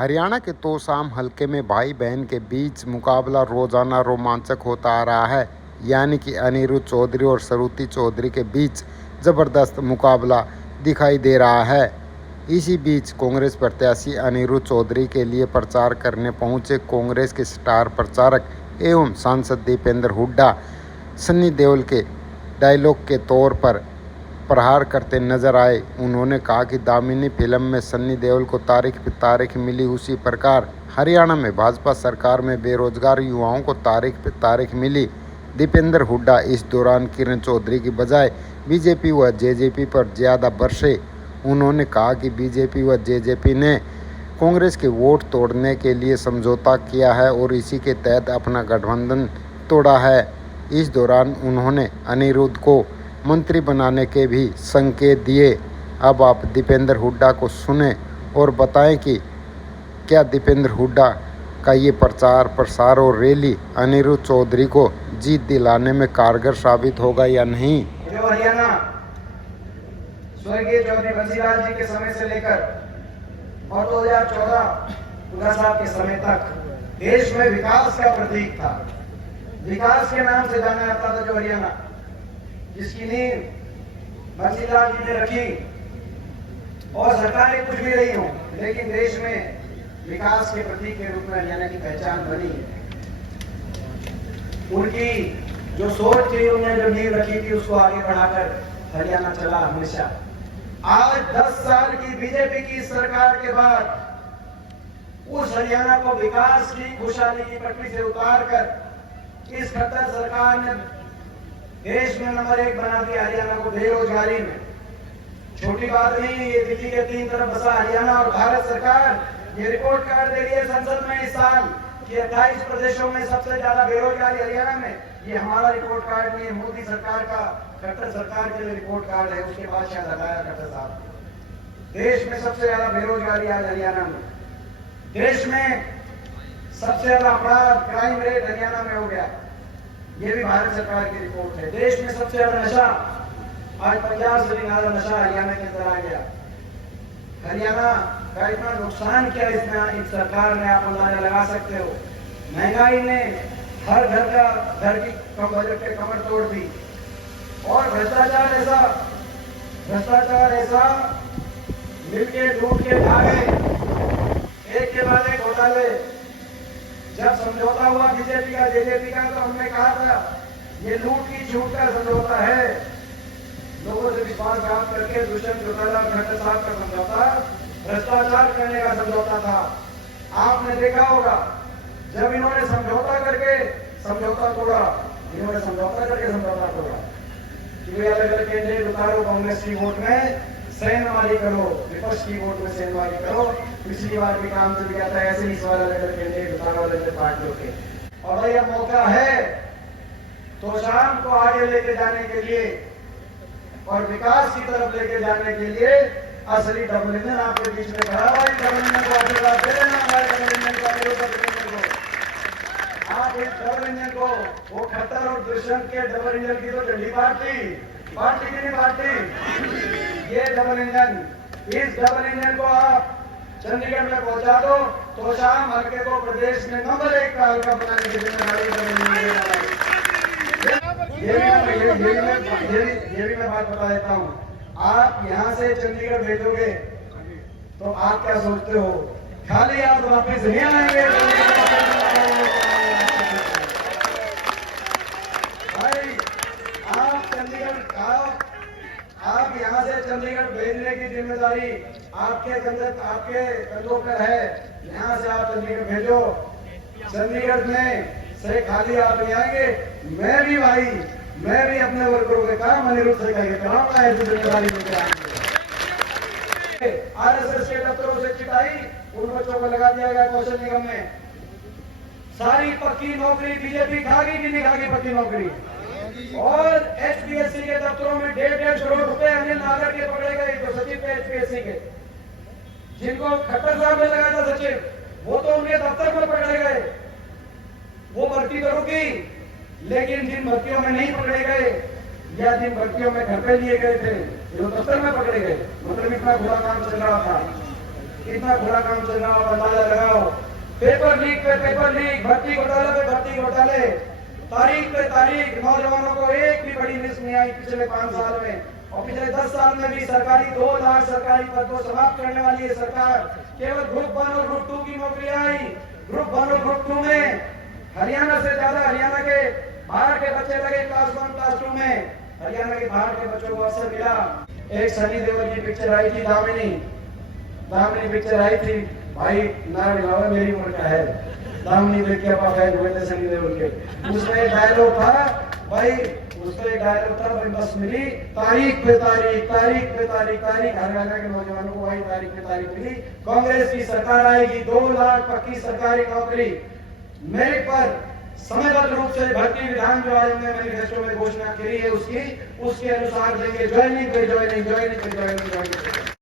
हरियाणा के तोशाम हलके में भाई बहन के बीच मुकाबला रोजाना रोमांचक होता आ रहा है। यानी कि अनिरुद्ध चौधरी और सरुति चौधरी के बीच ज़बरदस्त मुकाबला दिखाई दे रहा है। इसी बीच कांग्रेस प्रत्याशी अनिरुद्ध चौधरी के लिए प्रचार करने पहुंचे कांग्रेस के स्टार प्रचारक एवं सांसद दीपेंद्र हुड्डा सन्नी देओल के डायलॉग के तौर पर प्रहार करते नजर आए। उन्होंने कहा कि दामिनी फिल्म में सन्नी देओल को तारीख पे तारीख मिली, उसी प्रकार हरियाणा में भाजपा सरकार में बेरोजगार युवाओं को तारीख पे तारीख मिली। दीपेंद्र हुड्डा इस दौरान किरण चौधरी की बजाय बीजेपी व जेजेपी पर ज़्यादा बरसे। उन्होंने कहा कि बीजेपी व जेजेपी ने कांग्रेस के वोट तोड़ने के लिए समझौता किया है और इसी के तहत अपना गठबंधन तोड़ा है। इस दौरान उन्होंने अनिरुद्ध को मंत्री बनाने के भी संकेत दिए। अब आप दीपेंद्र हुड्डा को सुने और बताएं कि क्या दीपेंद्र हुड्डा का ये प्रचार प्रसार और रैली अनिरुद्ध चौधरी को जीत दिलाने में कारगर साबित होगा या नहीं। जो हरियाणा स्वर्गीय चौधरी बंसीलाल जी के समय से लेकर और 2014 साहब के समय तक देश में विकास का प्रतीक था, विकास के नाम से जाना जाता था। जो हरियाणा जिसकी नींव बंसीलाल जी ने रखी और सरकारें कुछ भी रही हो, लेकिन देश में विकास के प्रतीक के रूप में हरियाणा की पहचान बनी है। उनकी जो सोच थी, उन्होंने जो नींव रखी थी, उसको आगे बढ़ाकर हरियाणा चला हमेशा। आज 10 साल की बीजेपी की सरकार के बाद उस हरियाणा को विकास की खुशहाली की पटरी से उतारकर इस खट्टर सरकार ने देश में नंबर 1 बना दिया हरियाणा को बेरोजगारी में। छोटी बात नहीं है, ये दिल्ली के 3 तरफ बसा हरियाणा और भारत सरकार ये रिपोर्ट कार्ड दे रही है संसद में इस साल कि 28 प्रदेशों में सबसे ज्यादा बेरोजगारी हरियाणा में। ये हमारा रिपोर्ट कार्ड नहीं है, मोदी सरकार का, खट्टर सरकार के लिए रिपोर्ट कार्ड है। उसके बाद शायद हटाया खट्टर साहब। देश में सबसे ज्यादा बेरोजगारी आज हरियाणा में, देश में सबसे ज्यादा अपराध क्राइम रेट हरियाणा में हो गया, ये भी भारत सरकार की रिपोर्ट है। देश में सबसे ज्यादा नशा, आज 50 से ज्यादा नशा हरियाणा के अंदर आ गया। हरियाणा का इतना नुकसान किया इसमें इस सरकार ने, आप अंदाजा लगा सकते हो। महंगाई ने हर घर की कम बजट के कमर तोड़ दी और भ्रष्टाचार ऐसा मिलके लूट के खा गए, एक के बाद एक घोटाले। जब समझौता हुआ बीजेपी का जेजेपी का, तो हमने कहा था ये लूट की छूट का समझौता है। लोगों से विश्वासघात करके दुष्यंत चौटाला खट्टर साहब का समझौता भ्रष्टाचार करने का समझौता था। आपने देखा होगा जब इन्होंने समझौता करके समझौता तोड़ा, इन्होंने समझौता करके समझौता तोड़ा कि अलग अलग कैंडिडेट उतारो, कांग्रेस की वोट में सेनमारी करो, विपक्ष की वोट में सेनमारी करो। पिछली बार भी काम चल गया था, ऐसे ही सवाल अलग अलग कैंडिडेट उतारो अलग अलग पार्टियों के। और यह मौका है तो शाम को आगे लेके जाने के लिए और विकास की तरफ लेके जाने के लिए असली डबल इंजन आपके बीच में खड़ा हुआ। डबल इंजन को आशीर्वाद दे देना, हमारे डबल इंजन का को। आप इस डबल इंजन को, वो खट्टर और दुष्यंत के डबल इंजन की तो झंडी पार्टी की नहीं पार्टी, ये डबल इंजन, इस डबल इंजन को आप चंडीगढ़ में पहुंचा दो तो शाम हल्के को प्रदेश में नंबर 1 का हल्का बनाने की जिम्मेदारी ये भी मैं बात बता देता हूँ। आप यहाँ से चंडीगढ़ भेजोगे तो आप क्या सोचते हो, खाली आप वापस नहीं आएंगे? भाई आप चंडीगढ़, आप यहाँ से चंडीगढ़ भेजने की जिम्मेदारी आपके कंधों पर है। यहाँ से आप चंडीगढ़ भेजो, चंडीगढ़ में से खाली आप नहीं आएंगे। मैं भी अपने वर्करों के काम अनिरुद्ध से कराऊंगा, ऐसी जिम्मेदारी लेकर आएंगे। आरएसएस के दफ्तरों से चिटाई उन बच्चों को लगा दिया गया कौशल निगम में। सारी पक्की नौकरी बीजेपी खागी कि नहीं खागी पक्की नौकरी? और एचपीएससी के दफ्तरों में 1.5 करोड़ रुपए अनिल नागर के पकड़े गए, तो सचिव थे एचपीएससी के, जिनको खट्टर साहब ने लगाया था सचिव, वो तो उनके दफ्तर में पकड़े गए। वो भर्ती तो रुकी, लेकिन जिन भर्तियों में नहीं पकड़े गए या जिन भर्तियों में घर पे लिए गए थे, जो दफ्तर में पकड़े गए, मतलब इतना बुरा काम चल रहा था। कितना बुरा काम चल रहा हो अंदाजा लगाओ। पेपर लीक पे पेपर लीक, भर्ती घोटाले पे भर्ती घोटाले, तारीख पे तारीख, नौजवानों को एक भी बड़ी लिस्ट नहीं आई पिछले 5 साल में। और पिछले 10 साल में भी सरकारी 2 लाख सरकारी पद को समाप्त करने वाली है सरकार। केवल ग्रुप 1 और ग्रुप 2 की नौकरियां आई। ग्रुप 1 और ग्रुप 2 में हरियाणा से ज्यादा हरियाणा के बाहर के बच्चे लगे क्लास 1 क्लास 2 में। हरियाणा के बाहर के बच्चों को अवसर मिला। एक सनी देओल की पिक्चर आई थी दामिनी पिक्चर आई थी। भाई ना मिलाओ, मेरी उम्र का है। दामिनी देख के आप फैन हुए थे सनी देओल के। उसमें एक डायलॉग था भाई, बस मिली तारीख पे तारीख, तारीख पे तारीख, तारीख। हरियाणा के नौजवानों को वही तारीख पे तारीख मिली। कांग्रेस की सरकार आएगी, 2 लाख पक्की सरकारी नौकरी मेरिट पर समयबद्ध रूप से भर्ती विधान जो आयोग ने मैनिफेस्टो में घोषणा करी है उसके अनुसार देंगे। ज्वाइनिंग पे ज्वाइनिंग, ज्वाइनिंग पे ज्वाइनिंग, ज्वाइनिंग।